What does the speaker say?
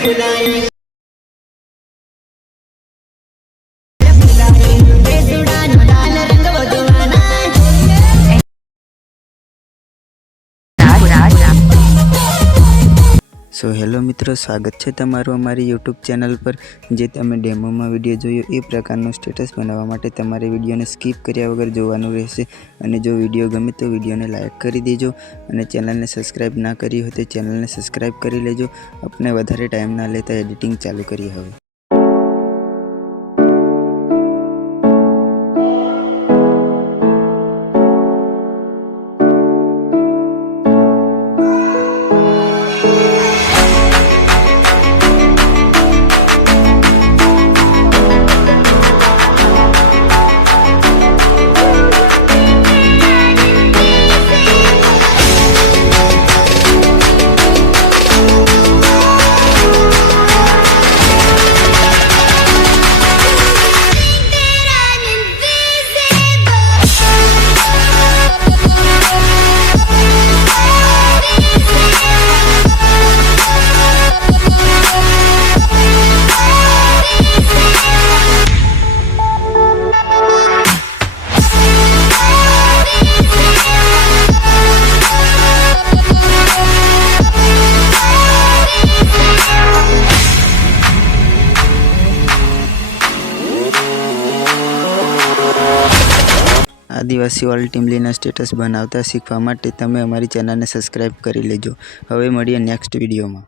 So hello मित्रों, स्वागत है तमारू अमारी यूट्यूब चैनल पर। जे तमे डेमो में विडियो जोयो ए प्रकारनो स्टेटस बनावा माटे तमारे विडियो ने स्कीप कर्या वगर जोवानुं रहेशे। अने जो विडियो गमे तो विडियो ने लाइक करी देजो अने चेनल ने सब्सक्राइब ना करी हो तो चेनल ने सब्सक्राइब करी लेजो। अपने वधारे टाइम ना लेता एडिटिंग चालू करीए हवे। आदिवासी वाली टीमलीना स्टेटस बनावता शीखवा माटे तमे अमारी चेनल ने सब्सक्राइब करी लेजो। हवे मळीए नेक्स्ट विडियो में।